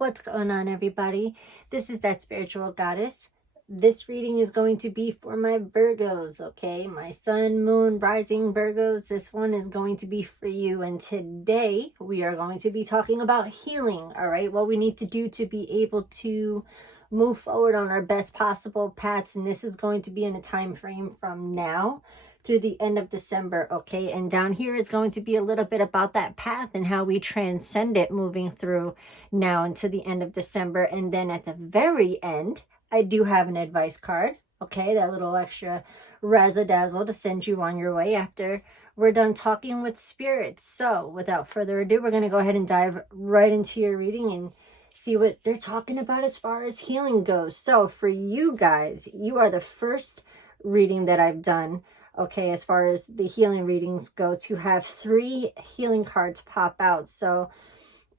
What's going on, everybody? This is that spiritual goddess. This reading is going to be for my Virgos, okay? My sun, moon, rising Virgos. This one is going to be for you. And today we are going to be talking about healing, all right? What we need to do to be able to move forward on our best possible paths. And this is going to be in a time frame from now through the end of December, okay? And down here is going to be a little bit about that path and how we transcend it moving through now into the end of December. And then at the very end, I do have an advice card, okay? That little extra razzle-dazzle to send you on your way after we're done talking with spirits. So without further ado, we're going to go ahead and dive right into your reading and see what they're talking about as far as healing goes. So for you guys, you are the first reading that I've done, okay, as far as the healing readings go, to have 3 healing cards pop out. So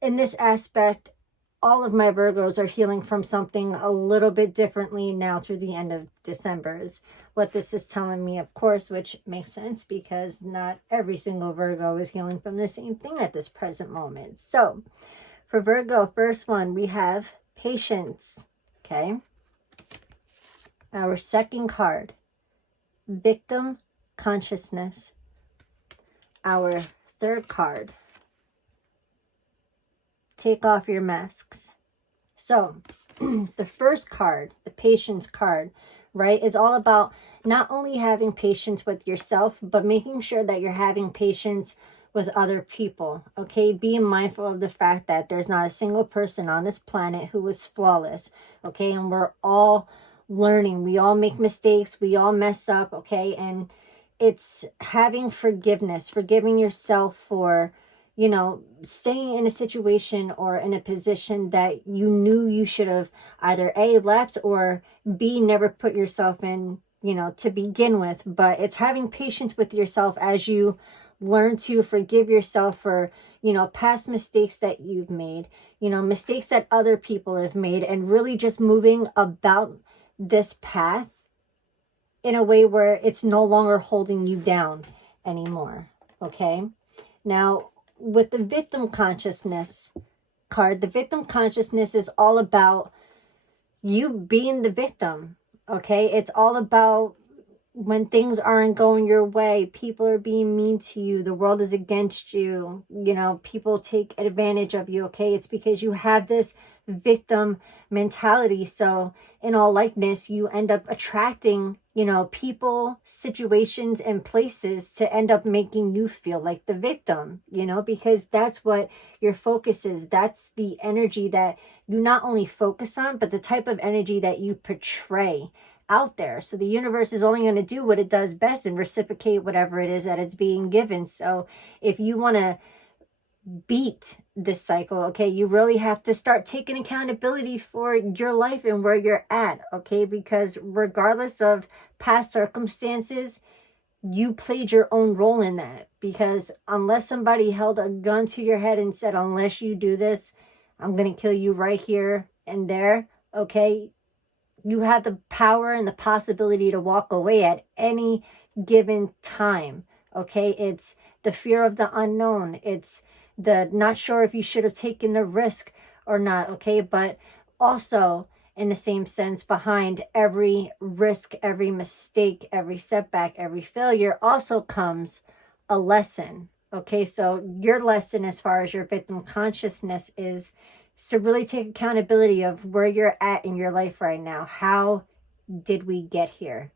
in this aspect, all of my Virgos are healing from something a little bit differently now through the end of December is what this is telling me, of course, which makes sense because not every single Virgo is healing from the same thing at this present moment. So for Virgo, first one, we have patience, okay? Our second card, victim consciousness. Our third card, take off your masks. So the first card, the patience card, right, is all about not only having patience with yourself, but making sure that you're having patience with other people, okay? Being mindful of the fact that there's not a single person on this planet who is flawless, okay? And we're all learning. We all make mistakes. We all mess up, okay? And it's having forgiveness, forgiving yourself for, you know, staying in a situation or in a position that you knew you should have either A, left, or B, never put yourself in, you know, to begin with. But it's having patience with yourself as you learn to forgive yourself for, you know, past mistakes that you've made, you know, mistakes that other people have made, and really just moving about this path in a way where it's no longer holding you down anymore, okay? Now, with the victim consciousness card, the victim consciousness is all about you being the victim, okay? It's all about when things aren't going your way, people are being mean to you, the world is against you, you know, people take advantage of you, okay? It's because you have this victim mentality. So in all likeness, you end up attracting, you know, people, situations, and places to end up making you feel like the victim, you know, because that's what your focus is. That's the energy that you not only focus on, but the type of energy that you portray out there. So the universe is only going to do what it does best and reciprocate whatever it is that it's being given. So if you want to beat this cycle, okay, you really have to start taking accountability for your life and where you're at, okay? Because regardless of past circumstances, you played your own role in that. Because unless somebody held a gun to your head and said, unless you do this, I'm going to kill you right here and there, okay, you have the power and the possibility to walk away at any given time, okay? It's the fear of the unknown. It's the not sure if you should have taken the risk or not, okay? But also, in the same sense, behind every risk, every mistake, every setback, every failure also comes a lesson, okay? So your lesson as far as your victim consciousness is to really take accountability of where you're at in your life right now. How did we get here?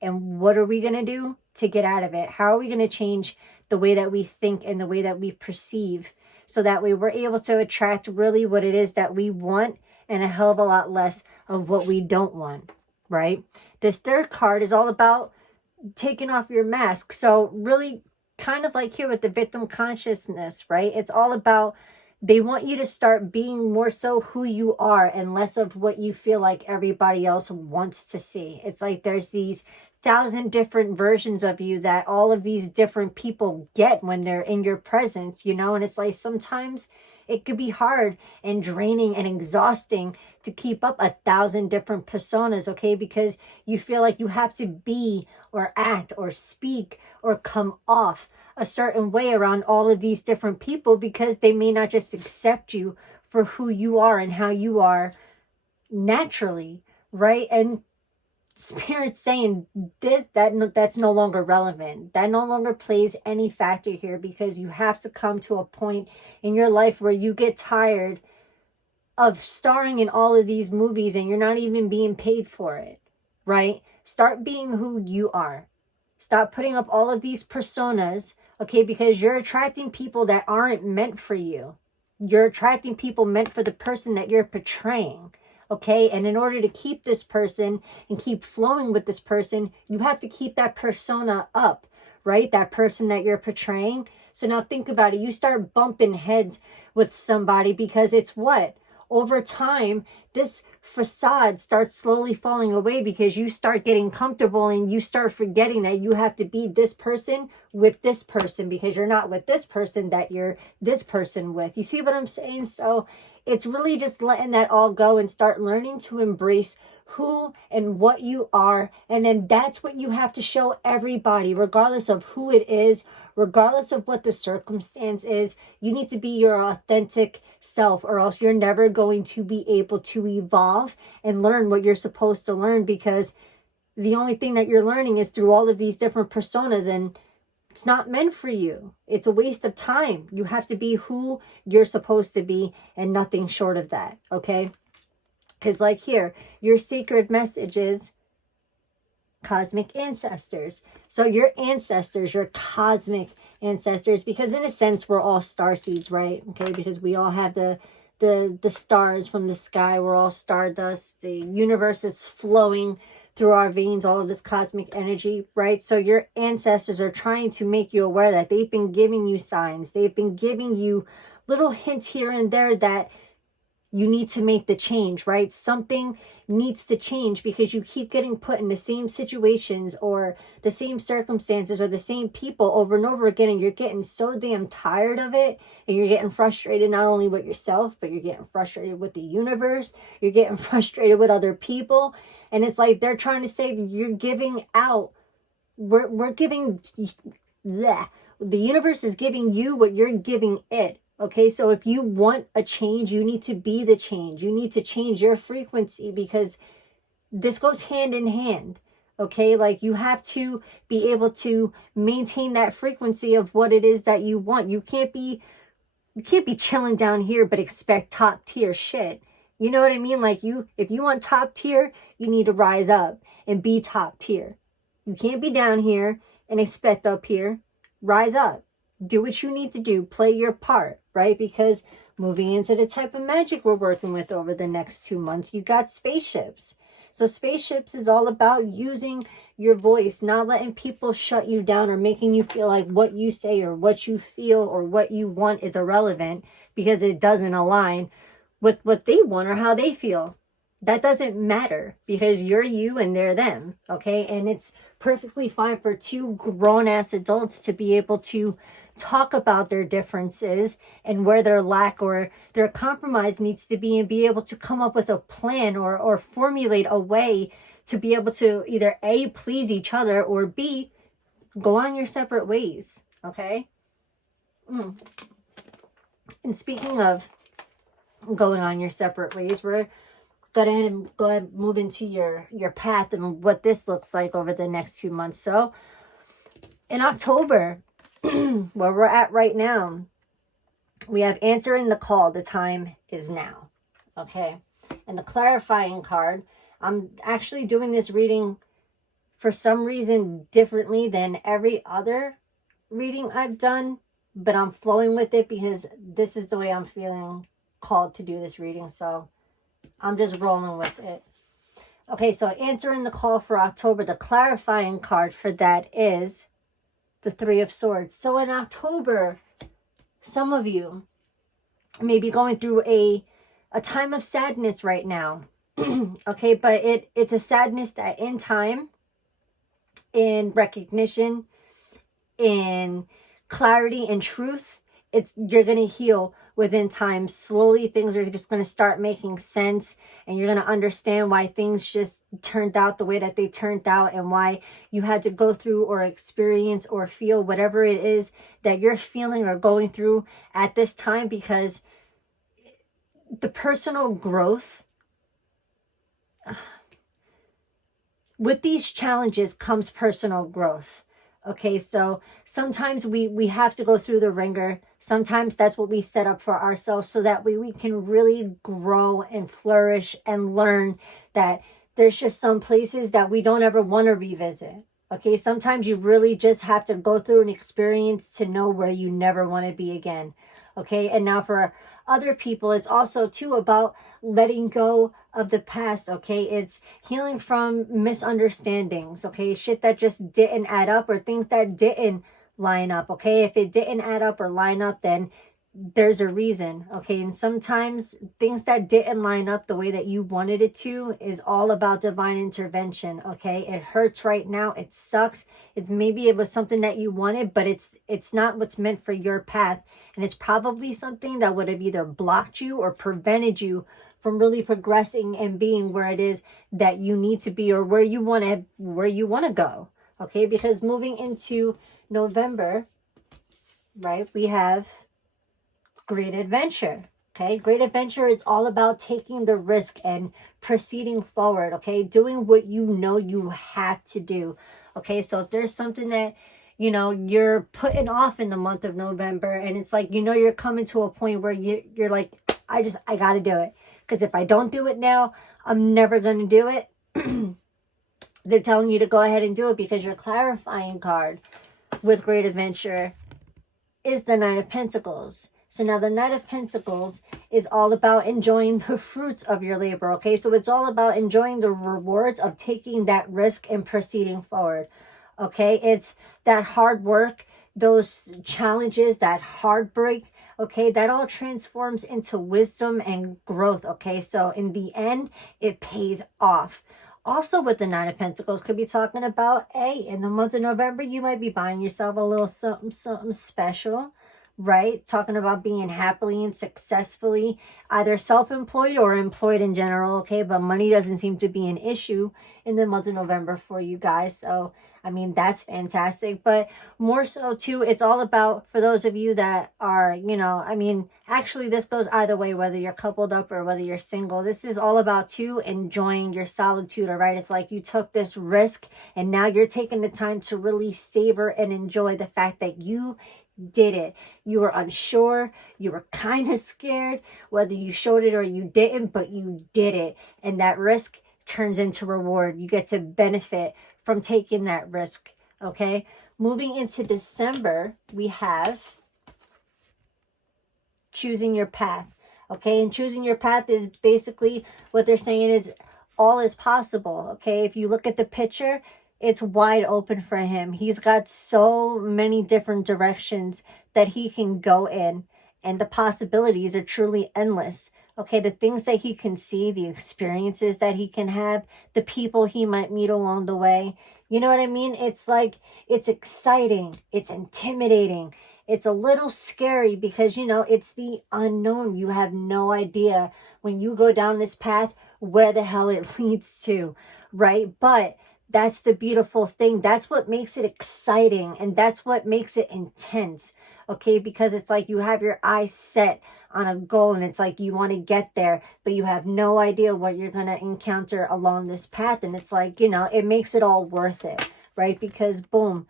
And what are we going to do to get out of it? How are we going to change the way that we think and the way that we perceive, so that way we're able to attract really what it is that we want and a hell of a lot less of what we don't want, right? This third card is all about taking off your mask. So really kind of like here with the victim consciousness, right? It's all about they want you to start being more so who you are and less of what you feel like everybody else wants to see. It's like there's these 1,000 different versions of you that all of these different people get when they're in your presence, you know? And it's like sometimes it could be hard and draining and exhausting to keep up 1,000 different personas, okay? Because you feel like you have to be or act or speak or come off a certain way around all of these different people because they may not just accept you for who you are and how you are naturally, right? And Spirit's saying that's no longer relevant. That no longer plays any factor here, because you have to come to a point in your life where you get tired of starring in all of these movies and you're not even being paid for it, right? Start being who you are. Stop putting up all of these personas, okay? Because you're attracting people that aren't meant for you. You're attracting people meant for the person that you're portraying. Okay, and in order to keep this person and keep flowing with this person, you have to keep that persona up, right? That person that you're portraying. So now think about it. You start bumping heads with somebody because it's what? Over time, this facade starts slowly falling away because you start getting comfortable and you start forgetting that you have to be this person with this person, because you're not with this person that you're this person with. You see what I'm saying? So it's really just letting that all go and start learning to embrace who and what you are. And then that's what you have to show everybody, regardless of who it is, regardless of what the circumstance is. You need to be your authentic self, or else you're never going to be able to evolve and learn what you're supposed to learn, because the only thing that you're learning is through all of these different personas, and it's not meant for you. It's a waste of time. You have to be who you're supposed to be and nothing short of that, okay? Because like here, your sacred message is cosmic ancestors. So your ancestors, your cosmic ancestors, because in a sense, we're all starseeds, right? Okay, because we all have the stars from the sky. We're all stardust. The universe is flowing through our veins, all of this cosmic energy, right? So your ancestors are trying to make you aware that they've been giving you signs. They've been giving you little hints here and there that you need to make the change, right? Something needs to change because you keep getting put in the same situations or the same circumstances or the same people over and over again, and you're getting so damn tired of it, and you're getting frustrated not only with yourself, but you're getting frustrated with the universe, you're getting frustrated with other people, and it's like they're trying to say that you're giving out, we're giving, bleh. The universe is giving you what you're giving it. Okay, so if you want a change, you need to be the change. You need to change your frequency, because this goes hand in hand. Okay, like you have to be able to maintain that frequency of what it is that you want. You can't be chilling down here but expect top tier shit. You know what I mean? Like if you want top tier, you need to rise up and be top tier. You can't be down here and expect up here. Rise up. Do what you need to do. Play your part, right? Because moving into the type of magic we're working with over the next 2 months, you got spaceships. So spaceships is all about using your voice, not letting people shut you down or making you feel like what you say or what you feel or what you want is irrelevant because it doesn't align with what they want or how they feel. That doesn't matter, because you're you and they're them, okay? And it's perfectly fine for two grown-ass adults to be able to talk about their differences and where their lack or their compromise needs to be, and be able to come up with a plan or formulate a way to be able to either A, please each other, or B, go on your separate ways, okay? And speaking of going on your separate ways, we're go ahead and move into your path and what this looks like over the next 2 months. So in October, where we're at right now, we have answering the call. The time is now. Okay. And the clarifying card, I'm actually doing this reading for some reason differently than every other reading I've done, but I'm flowing with it because this is the way I'm feeling called to do this reading. So I'm just rolling with it. Okay, so answering the call for October, the clarifying card for that is the Three of Swords. So in October, some of you may be going through a time of sadness right now. Okay, but it's a sadness that in time, in recognition, in clarity and truth, you're going to heal within time. Slowly, things are just going to start making sense, and you're going to understand why things just turned out the way that they turned out, and why you had to go through or experience or feel whatever it is that you're feeling or going through at this time, because the personal growth, with these challenges comes personal growth. Okay, so sometimes we have to go through the ringer. Sometimes that's what we set up for ourselves so that way we can really grow and flourish and learn that there's just some places that we don't ever want to revisit. Okay, sometimes you really just have to go through an experience to know where you never want to be again. Okay, and now for other people, it's also too about letting go of the past. Okay, it's healing from misunderstandings. Okay, shit that just didn't add up or things that didn't line up. Okay, if it didn't add up or line up, then there's a reason. Okay, and sometimes things that didn't line up the way that you wanted it to is all about divine intervention. Okay, it hurts right now, it sucks, it's maybe it was something that you wanted, but it's not what's meant for your path, and it's probably something that would have either blocked you or prevented you from really progressing and being where it is that you need to be, or where you want to go. Okay, because moving into November, right, we have great adventure. Okay, great adventure is all about taking the risk and proceeding forward. Okay, doing what you know you have to do. Okay, so if there's something that you're putting off in the month of November, and it's like you're coming to a point where you're like, I got to do it, because if I don't do it now, I'm never going to do it. They're telling you to go ahead and do it, because your clarifying card with great adventure is the Knight of Pentacles. So now the Knight of Pentacles is all about enjoying the fruits of your labor. Okay, so it's all about enjoying the rewards of taking that risk and proceeding forward. Okay, it's that hard work, those challenges, that heartbreak. Okay, that all transforms into wisdom and growth. Okay, so in the end, it pays off. Also with the Nine of Pentacles, could be talking about, in the month of November, you might be buying yourself a little something special, right? Talking about being happily and successfully either self-employed or employed in general. Okay, but money doesn't seem to be an issue in the month of November for you guys. So I mean, that's fantastic. But more so too, it's all about, for those of you that are, actually this goes either way, whether you're coupled up or whether you're single. This is all about too enjoying your solitude. All right, it's like you took this risk and now you're taking the time to really savor and enjoy the fact that you did it. You were unsure, you were kind of scared, whether you showed it or you didn't, but you did it, and that risk turns into reward. You get to benefit from taking that risk. Okay, moving into December, we have choosing your path. Okay, and choosing your path is basically what they're saying is all is possible. Okay, if you look at the picture, it's wide open for him. He's got so many different directions that he can go in, and the possibilities are truly endless. Okay, the things that he can see, the experiences that he can have, the people he might meet along the way. You know what I mean? It's like, it's exciting, it's intimidating, it's a little scary, because it's the unknown. You have no idea when you go down this path where the hell it leads to, right? But that's the beautiful thing. That's what makes it exciting, and that's what makes it intense. Okay, because it's like you have your eyes set on a goal, and it's like you want to get there, but you have no idea what you're going to encounter along this path. And it's like, it makes it all worth it, right? Because boom,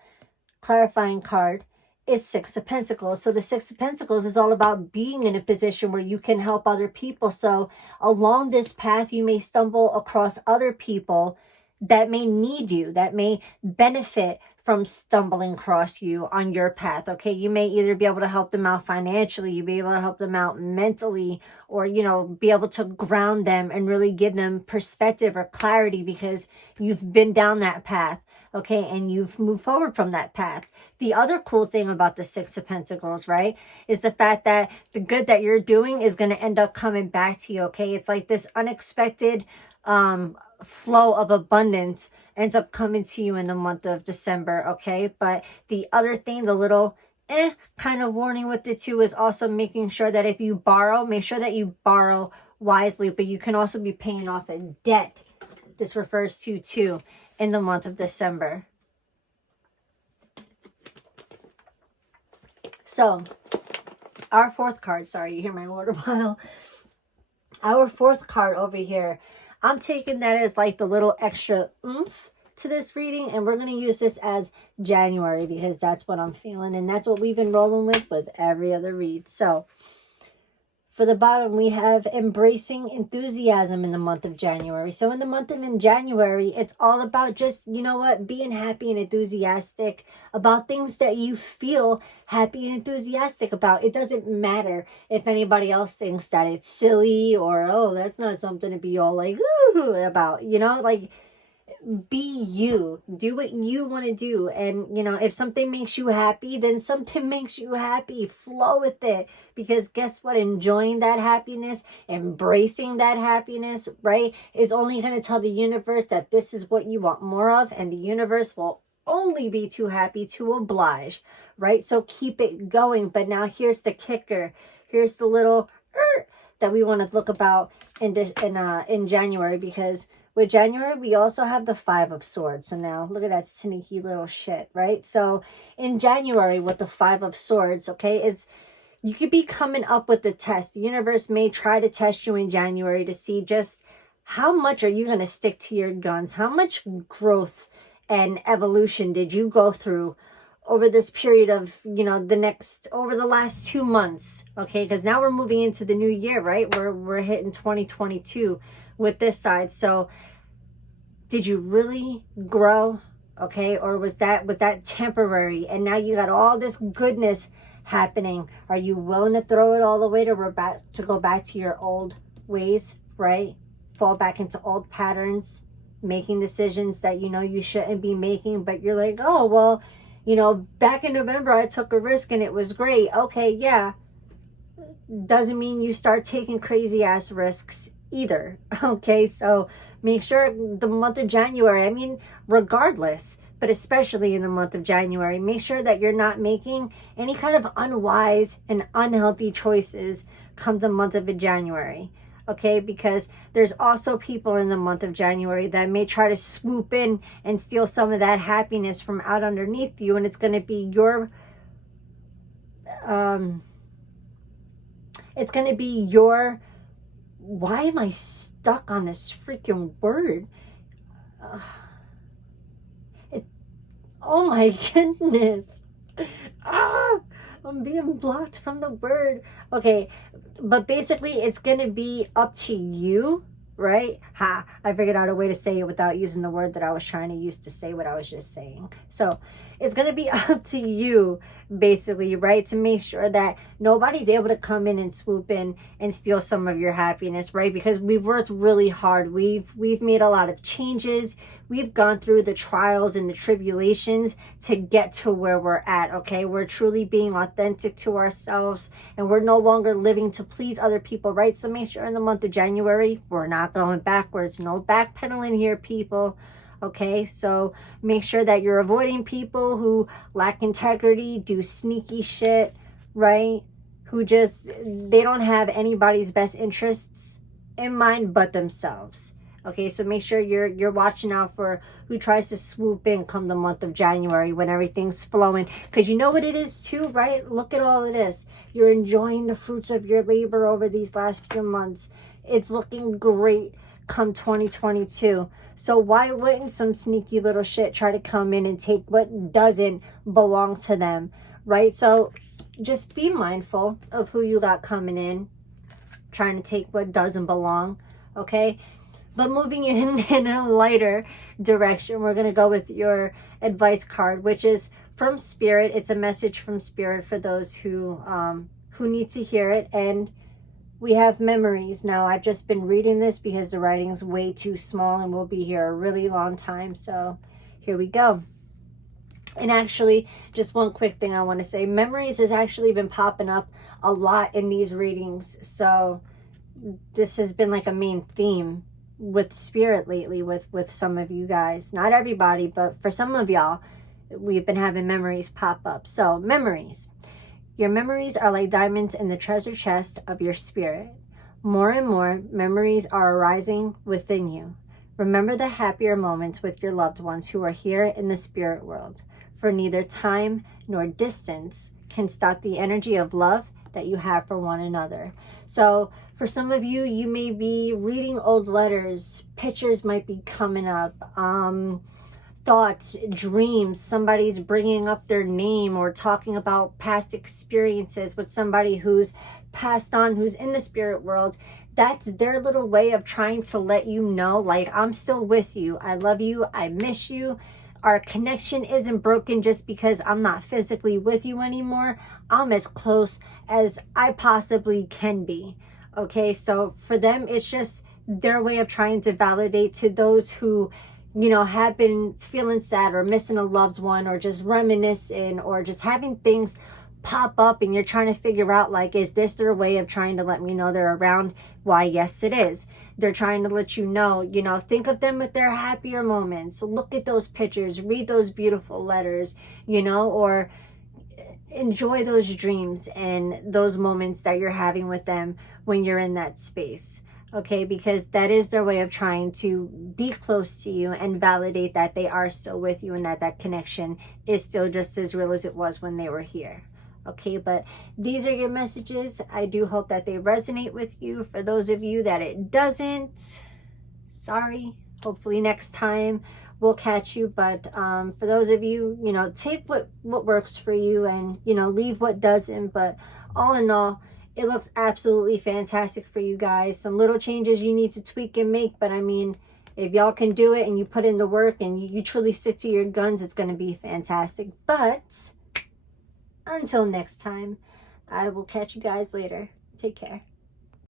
clarifying card is Six of Pentacles. So the Six of Pentacles is all about being in a position where you can help other people. So along this path, you may stumble across other people that may need you, that may benefit from stumbling across you on your path. Okay, you may either be able to help them out financially, you be able to help them out mentally, or be able to ground them and really give them perspective or clarity, because you've been down that path. Okay, and you've moved forward from that path. The other cool thing about the Six of Pentacles, right, is the fact that the good that you're doing is going to end up coming back to you. Okay, it's like this unexpected flow of abundance ends up coming to you in the month of December. Okay, but the other thing, the little kind of warning with it too, is also making sure that if you borrow, make sure that you borrow wisely. But you can also be paying off a debt. This refers to too in the month of December. So our fourth card, sorry, you hear my water bottle. Our fourth card over here, I'm taking that as like the little extra oomph to this reading, and we're going to use this as January because that's what I'm feeling, and that's what we've been rolling with every other read. So for the bottom, we have embracing enthusiasm in the month of January. So in the month of January, it's all about just, you know what, being happy and enthusiastic about things that you feel happy and enthusiastic about. It doesn't matter if anybody else thinks that it's silly or, oh, that's not something to be all like, ooh, about, you know, like, be you. Do what you want to do. And, you know, if something makes you happy, then something makes you happy. Flow with it. Because guess what? Enjoying that happiness, embracing that happiness, right, is only going to tell the universe that this is what you want more of. And the universe will only be too happy to oblige, right? So keep it going. But now here's the kicker. Here's the little that we want to look about in January, because with January, we also have the 5 of Swords. So now, look at that sneaky little shit, right? So in January, with the 5 of Swords, okay, is you could be coming up with the test. The universe may try to test you in January to see just how much are you going to stick to your guns? How much growth and evolution did you go through over this period of, you know, over the last 2 months, okay? Because now we're moving into the new year, right? We're hitting 2022 with this side. So did you really grow, okay? Or was that temporary, and now you got all this goodness happening? Are you willing to throw it all away to go back to your old ways, right? Fall back into old patterns, making decisions that you know you shouldn't be making, but you're like, oh, well, you know, back in November I took a risk and it was great. Okay, yeah. Doesn't mean you start taking crazy ass risks either. Okay, so make sure the month of January, I mean, regardless, but especially in the month of January, make sure that you're not making any kind of unwise and unhealthy choices come the month of January. Okay, because there's also people in the month of January that may try to swoop in and steal some of that happiness from out underneath you, and it's going to be your why am I stuck on this freaking word? Oh my goodness. I'm being blocked from the word. Okay, but basically it's going to be up to you, right? I figured out a way to say it without using the word that I was trying to use to say what I was just saying. So it's going to be up to you, basically, right? To make sure that nobody's able to come in and swoop in and steal some of your happiness, right? Because we've worked really hard. We've made a lot of changes. We've gone through the trials and the tribulations to get to where we're at, okay? We're truly being authentic to ourselves, and we're no longer living to please other people, right? So make sure in the month of January, we're not going backwards. No backpedaling here, people. Okay, so make sure that you're avoiding people who lack integrity, do sneaky shit, right? Who they don't have anybody's best interests in mind but themselves. Okay, so make sure you're watching out for who tries to swoop in come the month of January when everything's flowing. Because you know what it is too, right? Look at all of this. You're enjoying the fruits of your labor over these last few months. It's looking great come 2022. So why wouldn't some sneaky little shit try to come in and take what doesn't belong to them, right? So just be mindful of who you got coming in, trying to take what doesn't belong, okay? But moving in a lighter direction, we're going to go with your advice card, which is from Spirit. It's a message from Spirit for those who need to hear it. And we have memories. Now, I've just been reading this because the writing's way too small and we'll be here a really long time. So here we go. And actually, just one quick thing I want to say. Memories has actually been popping up a lot in these readings. So this has been like a main theme with Spirit lately with some of you guys. Not everybody, but for some of y'all, we've been having memories pop up. So memories. Your memories are like diamonds in the treasure chest of your spirit. More and more memories are arising within you. Remember the happier moments with your loved ones who are here in the spirit world, for neither time nor distance can stop the energy of love that you have for one another. So For some of you, you may be reading old letters. Pictures might be coming up. Thoughts, dreams. Somebody's bringing up their name or talking about past experiences with somebody who's passed on, who's in the spirit world. That's their little way of trying to let you know, like, I'm still with you. I love you. I miss you. Our connection isn't broken just because I'm not physically with you anymore. I'm as close as I possibly can be. Okay, so for them, it's just their way of trying to validate to those who, you know, have been feeling sad or missing a loved one or just reminiscing or just having things pop up and you're trying to figure out, like, is this their way of trying to let me know they're around? Why, yes, it is. They're trying to let you know, think of them with their happier moments. Look at those pictures, read those beautiful letters, or enjoy those dreams and those moments that you're having with them when you're in that space. Okay, because that is their way of trying to be close to you and validate that they are still with you and that connection is still just as real as it was when they were here. Okay, but these are your messages. I do hope that they resonate with you. For those of you that it doesn't, sorry. Hopefully next time we'll catch you. But for those of you, take what works for you and, leave what doesn't. But all in all, it looks absolutely fantastic for you guys. Some little changes you need to tweak and make. But I mean, if y'all can do it and you put in the work and you truly stick to your guns, it's going to be fantastic. But until next time, I will catch you guys later. Take care.